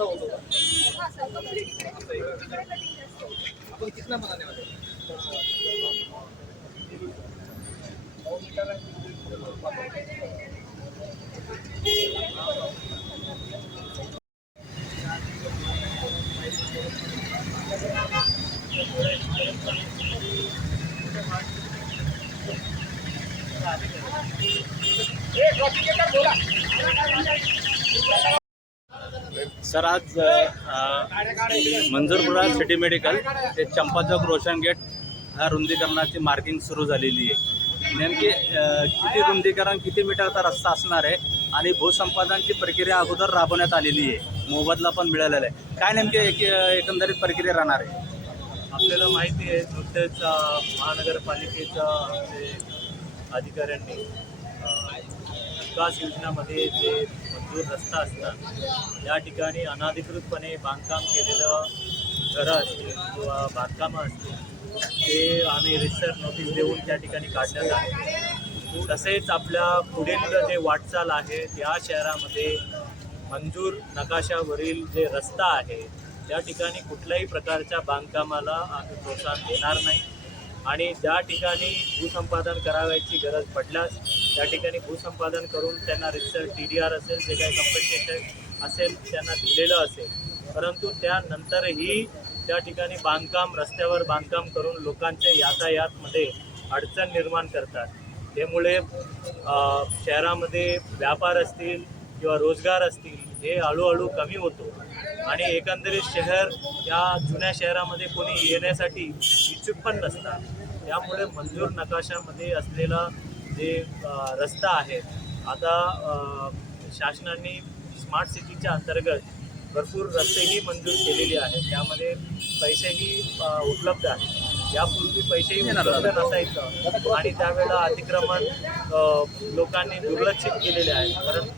असा होतो का? हाँ सर, कंप्लीट इकडे कटिंग जास्त होते. आपण कितना बनाने वाले हैं? सर आज मंजूरपुरा सिटी मेडिकल ते चंपाचौक रोशन गेट ह्या रुंदीकरणाची मार्किंग सुरू झालेली आहे. नेमकी किती रुंदीकरण, किती मीटरचा रस्ता असणार आहे आणि भूसंपादनाची प्रक्रिया अगोदर राबवण्यात आलेली आहे, मोबदला पण मिळालेला आहे. काय नेमकी एकंदरीत प्रक्रिया राहणार आहे? आपल्याला माहिती आहे, नुकतेच महानगरपालिकेच्या आमचे अधिकाऱ्यांनी विकास योजनामध्ये जे मंजूर रस्ता असतात या ठिकाणी अनाधिकृतपणे बांधकाम केलेलं घरं असतील किंवा बांधकामं असतील ते आम्ही रिसर्च नोटीस देऊन त्या ठिकाणी काढण्यात आहे. तसेच आपल्या पुढील जे वाटचाल आहे त्या शहरामध्ये मंजूर नकाशावरील जे रस्ता आहे त्या ठिकाणी कुठल्याही प्रकारच्या बांधकामाला आम्ही प्रोत्साहन देणार नाही आणि ज्या ठिकाणी भूसंपादन करावयाची गरज पडल्यास त्या ठिकाणी भूसंपादन करून त्यांना रितसर TDR असेल, जे काही कम्पन्सेशन असेल त्यांना दिलेलं असेल, परंतु त्यानंतरही त्या ठिकाणी बांधकाम, रस्त्यावर बांधकाम करून लोकांच्या यातायातमध्ये अडचण निर्माण करतात. त्यामुळे शहरामध्ये व्यापार असतील किंवा रोजगार असतील हे हळूहळू कमी होतो आणि एकंदरीत शहर या जुन्या शहरामध्ये कोणी येण्यासाठी इच्छुक पण नसतात. त्यामुळे मंजूर नकाशामध्ये असलेला जे रस्ता आहे, आता शासनाने स्मार्ट सिटीच्या अंतर्गत भरपूर रस्तेही मंजूर केलेले आहेत, त्यामध्ये पैसेही उपलब्ध आहेत. यापूर्वी पैसेही उपलब्ध नसायचं आणि त्यावेळेला अतिक्रमण लोकांनी दुर्लक्षित केलेले आहेत. कारण